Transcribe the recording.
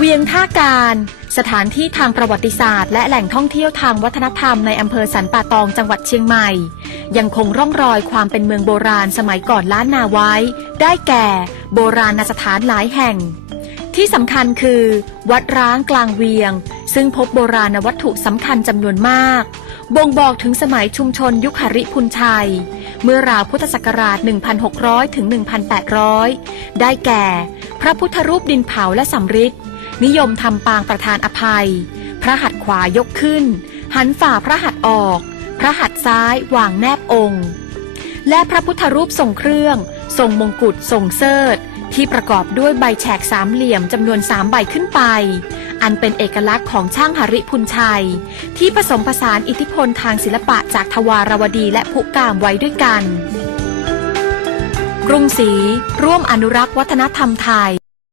เวียงท่าการ สถานที่ทางประวัติศาสตร์และแหล่งท่องเที่ยวทางวัฒนธรรมในอำเภอสันป่าตองจังหวัดเชียงใหม่ ยังคงร่องรอยความเป็นเมืองโบราณสมัยก่อนล้านนาไว้ ได้แก่ โบราณสถานหลายแห่ง ที่สำคัญคือ วัดร้างกลางเวียง ซึ่งพบโบราณวัตถุสำคัญจำนวนมาก บ่งบอกถึงสมัยชุมชนยุคหริพุนชัย เมื่อราวพุทธศักราช 1,600ถึง1,800 ได้แก่ พระพุทธรูปดินเผาและสำริด นิยมทำปางประธานอภัย พระหัตถ์ขวายกขึ้น หันฝ่าพระหัตถ์ออก พระหัตถ์ซ้ายวางแนบองค์ และพระพุทธรูปทรงเครื่อง ทรงมงกุฎทรงเสิร์ธที่ประกอบด้วยใบแฉกสามเหลี่ยมจำนวนสามใบขึ้นไป อันเป็นเอกลักษณ์ของช่างหริพุนชัย ที่ผสมผสานอิทธิพลทางศิลปะจากทวารวดีและพุกามไว้ด้วยกัน กรุงศรีร่วมอนุรักษ์วัฒนธรรมไทย